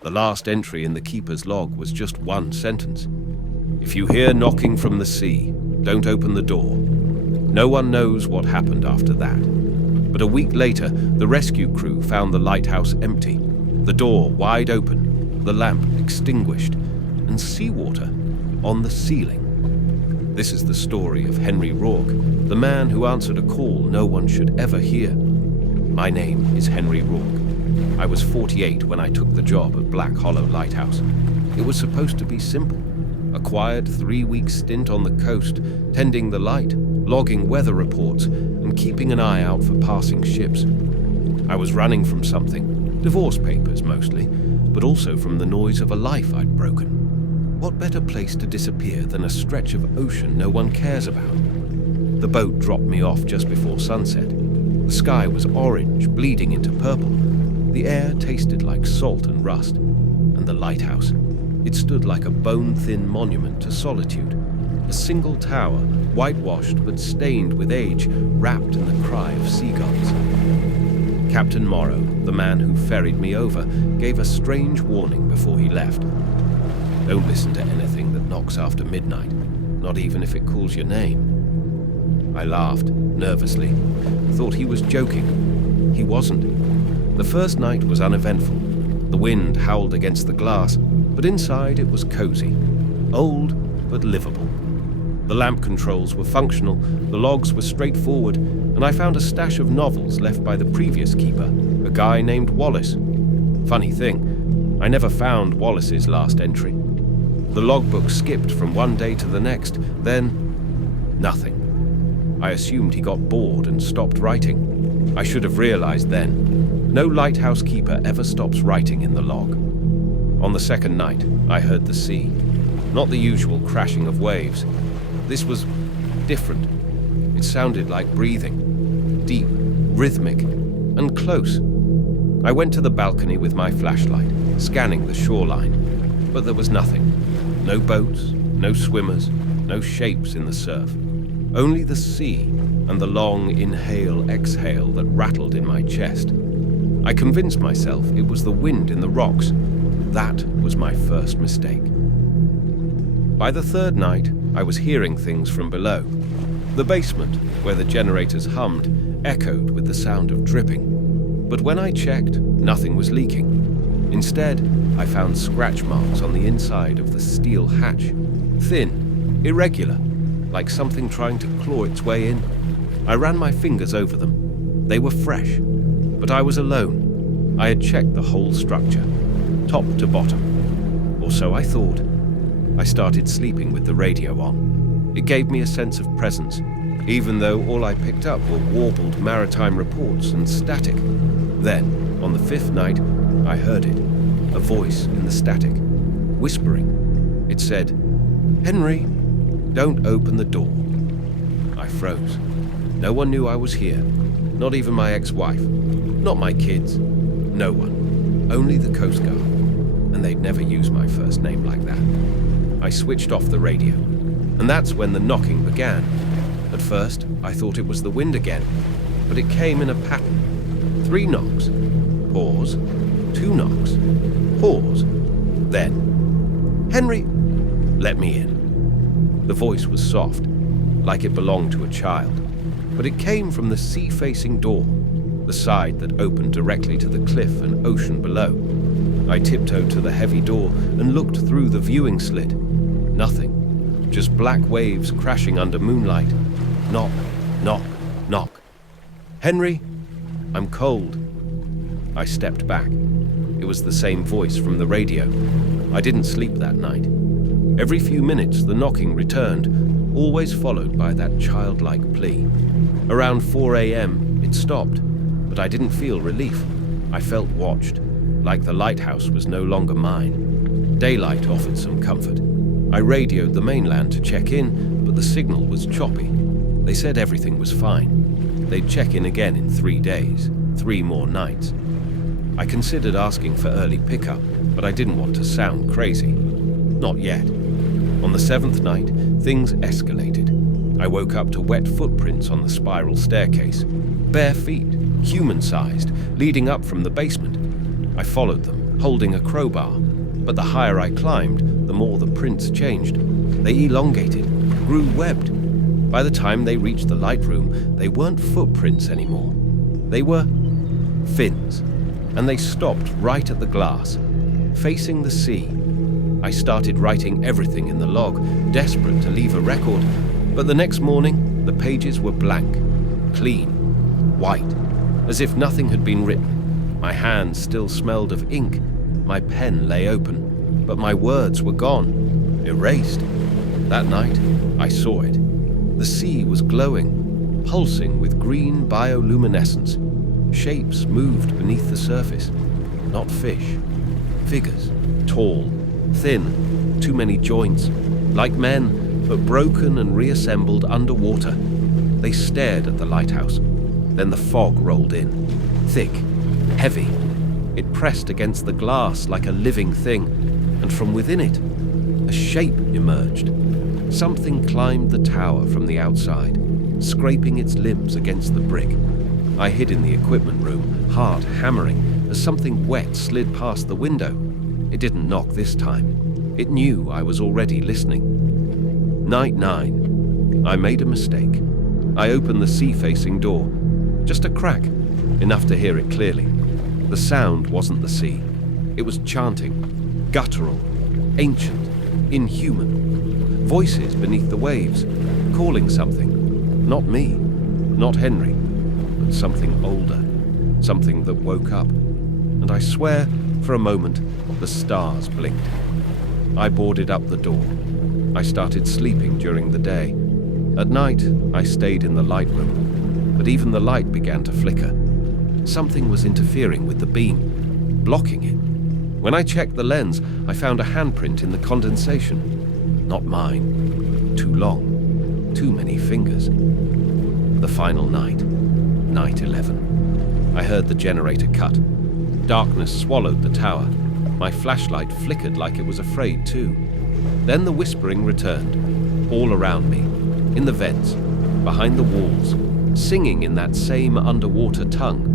The last entry in the keeper's log was just one sentence. "If you hear knocking from the sea, don't open the door." No one knows what happened after that. But a week later, the rescue crew found the lighthouse empty, the door wide open, the lamp extinguished, and seawater on the ceiling. This is the story of Henry Rourke, the man who answered a call no one should ever hear. My name is Henry Rourke. I was 48 when I took the job at Black Hollow Lighthouse. It was supposed to be simple. A quiet 3-week stint on the coast, tending the light, logging weather reports, and keeping an eye out for passing ships. I was running from something, divorce papers mostly, but also from the noise of a life I'd broken. What better place to disappear than a stretch of ocean no one cares about? The boat dropped me off just before sunset. The sky was orange, bleeding into purple. The air tasted like salt and rust. And the lighthouse, it stood like a bone-thin monument to solitude. A single tower, whitewashed but stained with age, wrapped in the cry of seagulls. Captain Morrow, the man who ferried me over, gave a strange warning before he left. Don't listen to anything that knocks after midnight, not even if it calls your name. I laughed, nervously, thought he was joking. He wasn't. The first night was uneventful. The wind howled against the glass, but inside it was cozy, old but livable. The lamp controls were functional, the logs were straightforward, and I found a stash of novels left by the previous keeper, a guy named Wallace. Funny thing, I never found Wallace's last entry. The logbook skipped from one day to the next, then nothing. I assumed he got bored and stopped writing. I should have realized then. No lighthouse keeper ever stops writing in the log. On the second night, I heard the sea. Not the usual crashing of waves. This was different. It sounded like breathing. Deep, rhythmic, and close. I went to the balcony with my flashlight, scanning the shoreline. But there was nothing. No boats, no swimmers, no shapes in the surf. Only the sea and the long inhale-exhale that rattled in my chest. I convinced myself it was the wind in the rocks. That was my first mistake. By the third night, I was hearing things from below. The basement, where the generators hummed, echoed with the sound of dripping. But when I checked, nothing was leaking. Instead, I found scratch marks on the inside of the steel hatch. Thin, irregular, like something trying to claw its way in. I ran my fingers over them. They were fresh, but I was alone. I had checked the whole structure, top to bottom. Or so I thought. I started sleeping with the radio on. It gave me a sense of presence, even though all I picked up were warbled maritime reports and static. Then, on the fifth night, I heard it, a voice in the static, whispering. It said, "Henry, don't open the door." I froze. No one knew I was here, not even my ex-wife, not my kids, no one, only the Coast Guard, and they'd never use my first name like that. I switched off the radio, and that's when the knocking began. At first, I thought it was the wind again, but it came in a pattern. 3 knocks, pause, 2 knocks, pause, then, "Henry, let me in." The voice was soft, like it belonged to a child, but it came from the sea-facing door, the side that opened directly to the cliff and ocean below. I tiptoed to the heavy door and looked through the viewing slit. Nothing, just black waves crashing under moonlight. Knock, knock, knock. "Henry, I'm cold." I stepped back. It was the same voice from the radio. I didn't sleep that night. Every few minutes the knocking returned, always followed by that childlike plea. Around 4 a.m. it stopped, but I didn't feel relief. I felt watched, like the lighthouse was no longer mine. Daylight offered some comfort. I radioed the mainland to check in, but the signal was choppy. They said everything was fine. They'd check in again in 3 days, 3 more nights. I considered asking for early pickup, but I didn't want to sound crazy. Not yet. On the 7th night, things escalated. I woke up to wet footprints on the spiral staircase. Bare feet, human-sized, leading up from the basement. I followed them, holding a crowbar, but the higher I climbed, the more the prints changed. They elongated, grew webbed. By the time they reached the light room, they weren't footprints anymore. They were fins, and they stopped right at the glass, facing the sea. I started writing everything in the log, desperate to leave a record, but the next morning, the pages were blank, clean, white, as if nothing had been written. My hands still smelled of ink. My pen lay open, but my words were gone, erased. That night, I saw it. The sea was glowing, pulsing with green bioluminescence. Shapes moved beneath the surface. Not fish. Figures. Tall, thin, too many joints. Like men, but broken and reassembled underwater. They stared at the lighthouse. Then the fog rolled in. Thick, heavy. It pressed against the glass like a living thing, and from within it, a shape emerged. Something climbed the tower from the outside, scraping its limbs against the brick. I hid in the equipment room, heart hammering, as something wet slid past the window. It didn't knock this time. It knew I was already listening. Night 9. I made a mistake. I opened the sea-facing door. Just a crack, enough to hear it clearly. The sound wasn't the sea. It was chanting, guttural, ancient, inhuman. Voices beneath the waves, calling something. Not me, not Henry, but something older, something that woke up. And I swear, for a moment, the stars blinked. I boarded up the door. I started sleeping during the day. At night, I stayed in the light room, but even the light began to flicker. Something was interfering with the beam, blocking it. When I checked the lens, I found a handprint in the condensation. Not mine. Too long. Too many fingers. The final night. Night 11. I heard the generator cut. Darkness swallowed the tower. My flashlight flickered like it was afraid too. Then the whispering returned, all around me, in the vents, behind the walls, singing in that same underwater tongue.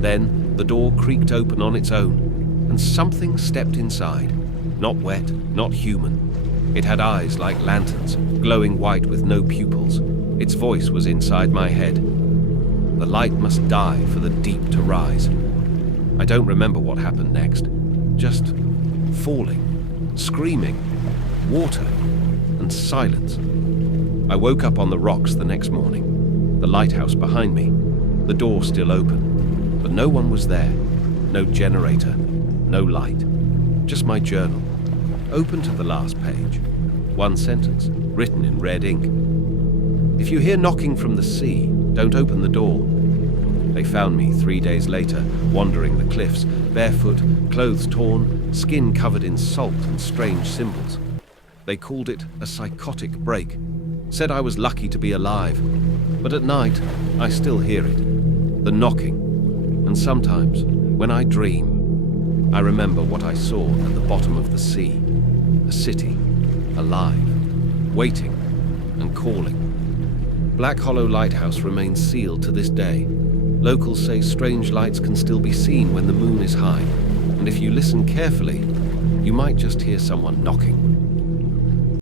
Then the door creaked open on its own, and something stepped inside. Not wet, not human. It had eyes like lanterns, glowing white with no pupils. Its voice was inside my head. The light must die for the deep to rise. I don't remember what happened next. Just falling, screaming, water, and silence. I woke up on the rocks the next morning, the lighthouse behind me, the door still open, but no one was there. No generator, no light, just my journal, open to the last page. One sentence, written in red ink. If you hear knocking from the sea, don't open the door. They found me 3 days later, wandering the cliffs, barefoot, clothes torn, skin covered in salt and strange symbols. They called it a psychotic break, said I was lucky to be alive, but at night I still hear it, the knocking, and sometimes, when I dream, I remember what I saw at the bottom of the sea, a city, alive, waiting and calling. Black Hollow Lighthouse remains sealed to this day. Locals say strange lights can still be seen when the moon is high, and if you listen carefully, you might just hear someone knocking.